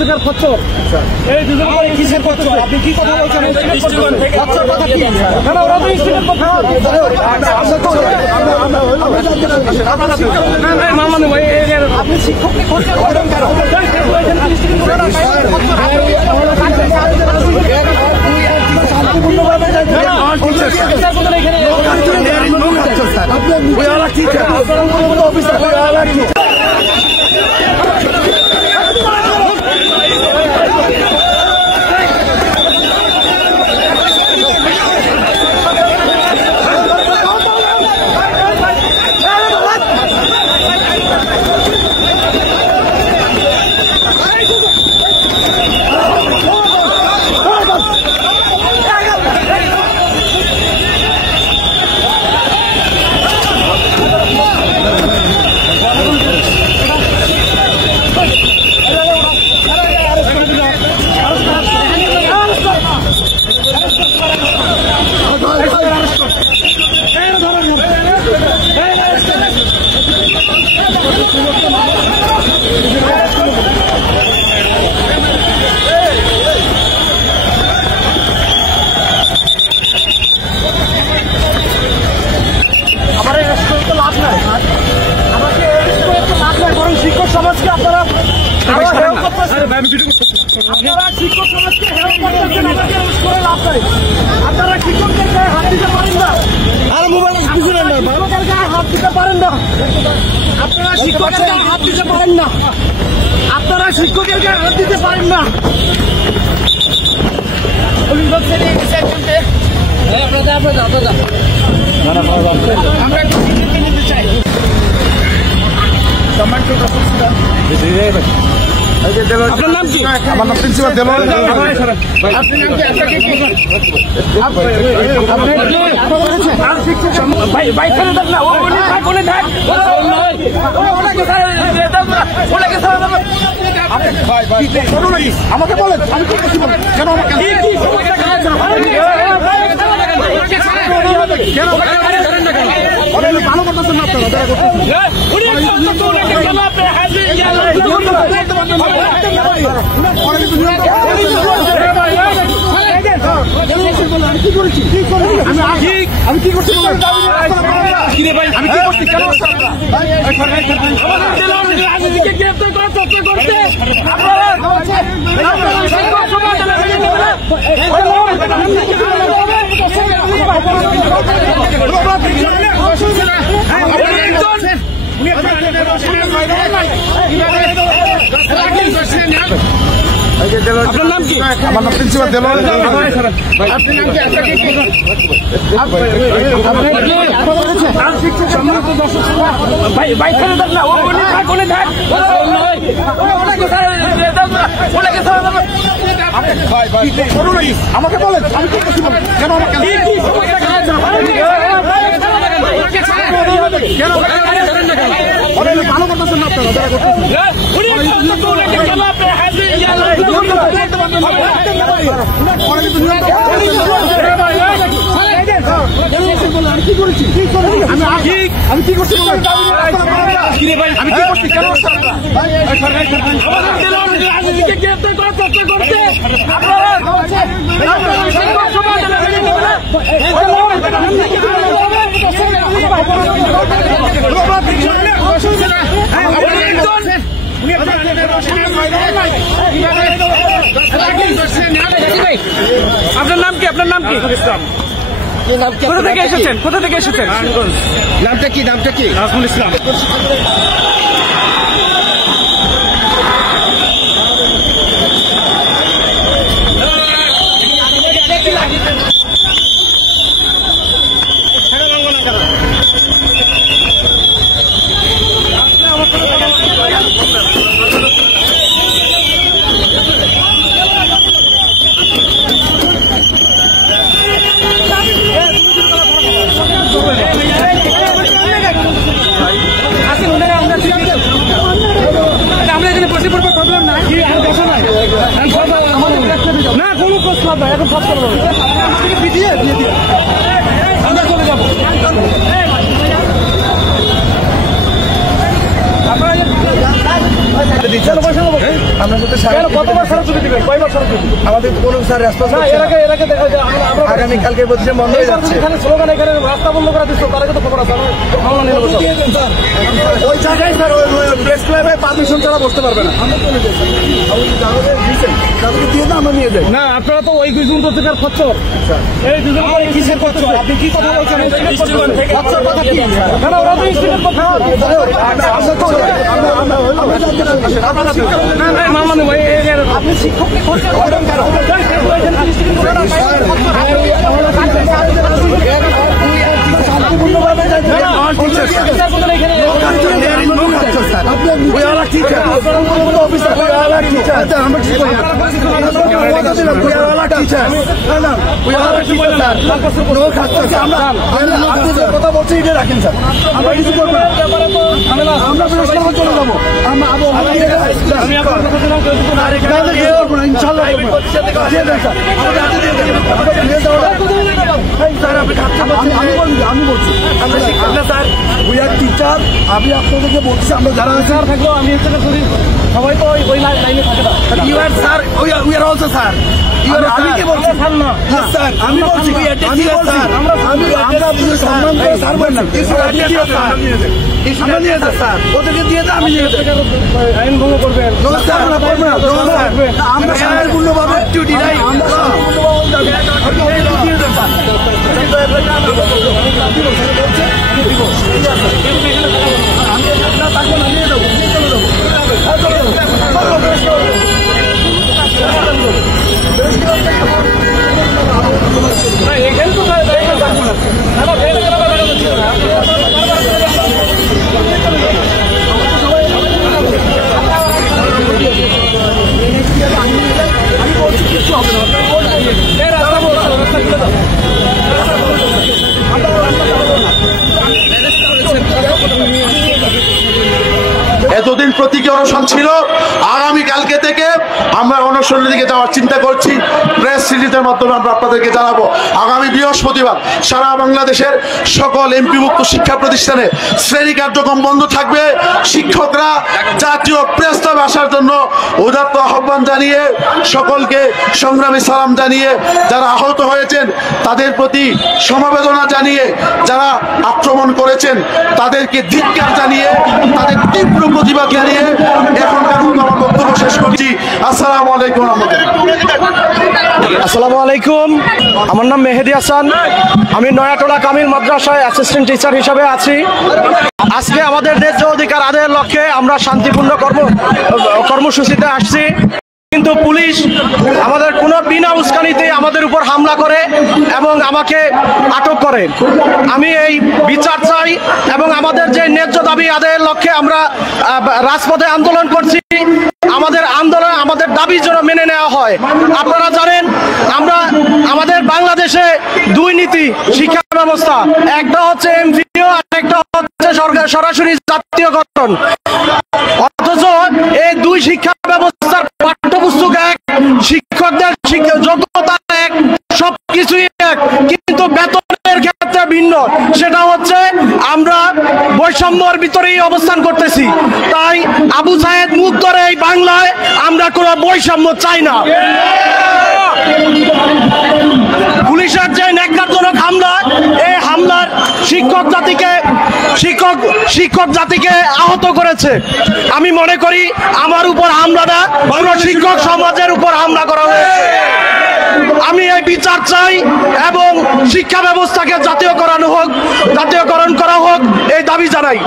দুজনের খচ্চর। এই দুজনের কিসের খচ্চর? আপনি কি কথা বলছেন? খচ্চর কথা কি? কেন ওরা তো স্টুডেন্ট কথা। আপনি শিক্ষককে খচ্চর করেন কেন? শিক্ষক সমাজকে আপনারা শিক্ষক সমাজকে আপনারা শিক্ষকদের গায়ে হাত দিতে পারেন না। হাত দিতে পারেন না। আপনারা শিক্ষকের গায়ে হাত দিতে পারেন না। আপনারা শিক্ষকের গায়ে হাত দিতে পারেন না। আমরা নিতে চাই। আপনার নাম কি? আমার নাম প্রিন্সিপাল দেলোয়ার। আমাকে বলেন আমি কি করছি কেন আমাকে ভালো করতেছেন না আমি কি করছি আমি কি করছি কেন রাজনীতিকে গ্রেফতার করার চেষ্টা করছে আপনার নাম কি? আমার নাম প্রিন্সিপাল দেলোয়ার। আমাকে বলেন আমি কি করছি কেন আমাকে ভালো করতেছেন না আমি কি করছি আমি কি করছি আমি কি করছি কেন রাজনীতিকে গ্রেফতার করার চেষ্টা করছে আপনার নাম কি? আপনার নাম কি? কোথা থেকে এসেছেন? কোথা থেকে এসেছেন? নামটা কি? নামটা কি? নাজমুল ইসলাম। না কোনো প্রশ্ন নাই, এখন সব করবো দিয়ে দিয়ে আমরা চলে যাবো। আপনারা কতবার সরস্বতী দিবেন, কয়বার সরস্বতী? আমাদের কোনো স্যার রেসপন্স না। এর আগে দেখা যায় আগামী কালকে প্রতিষ্ঠান বন্ধ হয়ে যাচ্ছে। এখানে স্লোগান, এখানে রাস্তা বন্ধ করা দিচ্ছে, তার আগে তো খবর আছে। ওই জায়গায় স্যার প্রেস ক্লাবে পারমিশন ছাড়া বসতে পারবে না। আমরা নিয়ে যাই না, আপনারা তো ওই দুজন পত্রিকার খচ্চর। এই দুজন কিসের খচ্চর? আপনি কি কথা বলছেন? খচ্চর কথা কি? কেন ওরা তো স্টুডেন্ট কথা। আপনি শিক্ষককে খচ্চর করেন কেন? কথা বলছি এটা রাখেন স্যার, আমরা কিছু করবো না, আমরা চলে যাবো। ইনশাল্লাহ আমি বলছি স্যার, উই আর টিচার। আমি আপনাদেরকে বলছি, আমরা যারা স্যার থাকলেও আমি সবাই তো ওই লাইনে থাকে না। You are sir, we are also sir. আমি কি বলছি স্যার না স্যার, আমি বলছি সম্মান করে স্যার বললাম আমরা নিয়ে যাই স্যার, ওদেরকে দিয়ে দেয়, আমি নিয়ে যাই। আইন ভঙ্গ করবেন আমরা শান্তিপূর্ণভাবে এতদিন প্রতীকী অনশন ছিল, আগামী কালকে থেকে আমরা অনশনের দিকে যাওয়ার চিন্তা করছি। প্রেস রিলিজের মাধ্যমে আমরা আপনাদেরকে জানাবো, আগামী বৃহস্পতিবার সারা বাংলাদেশের সকল এমপিভুক্ত শিক্ষা প্রতিষ্ঠানে শ্রেণী কার্যক্রম বন্ধ থাকবে। শিক্ষকরা জাতীয় প্রেস ক্লাবে আসার জন্য উদাত্ত আহ্বান জানিয়ে, সকলকে সংগ্রামী সালাম জানিয়ে, যারা আহত হয়েছেন তাদের প্রতি সমবেদনা জানিয়ে, যারা আক্রমণ করেছেন তাদেরকে ধিক্কার জানিয়ে, তাদের তীব্র প্রতিবাদ জানিয়ে এখনকার মতো আমার বক্তব্য শেষ করছি। আসসালামু আলাইকুম। আসসালামু আলাইকুম, আমার নাম মেহেদি হাসান। আমি নয়াটোলা কামিল মাদ্রাসায় অ্যাসিস্ট্যান্ট টিচার হিসাবে আছি। আজকে আমাদের ন্যায্য অধিকার আদায়ের লক্ষ্যে আমরা শান্তিপূর্ণ কর্মসূচিতে আসছি, কিন্তু পুলিশ আমাদের কোনো বিনা উস্কানিতে আমাদের উপর হামলা করে এবং আমাকে আটক করে। আমি এই বিচার চাই এবং আমাদের যে ন্যায্য দাবি আদায়ের লক্ষ্যে আমরা রাজপথে আন্দোলন করছি। আমাদের আন্দোলন, আমাদের দাবি যেন মেনে নেওয়া হয়। আপনারা জানেন আমাদের বাংলাদেশে দুই নীতি শিক্ষা ব্যবস্থা, একটা হচ্ছে এমপিও আর একটা হচ্ছে সরকার সরাসরি জাতীয়করণ। অথচ এই দুই শিক্ষা ব্যবস্থার পাঠ্যপুস্তক এক, শিক্ষকদের যোগ্যতা এক, সবকিছুই এক, কিন্তু বেতনের ক্ষেত্রে ভিন্ন। সেটা হচ্ছে আমরা বৈষম্যের ভিতরেই অবস্থান করতেছি। তাই আবু সায়েদ মুখ ধরে এই বাংলায় আমরা কোনো বৈষম্য চাই না। পুলিশের যে ন্যাক্কারজনক হামলা, এই হামলার শিক্ষক জাতিকে আহত করেছে। আমি মনে করি আমার উপর হামলাটা পুরো শিক্ষক সমাজের উপর হামলা করা হয়েছে। আমি এই বিচার চাই এবং শিক্ষা ব্যবস্থাকে জাতীয়করণ করা হোক, এই দাবি জানাই।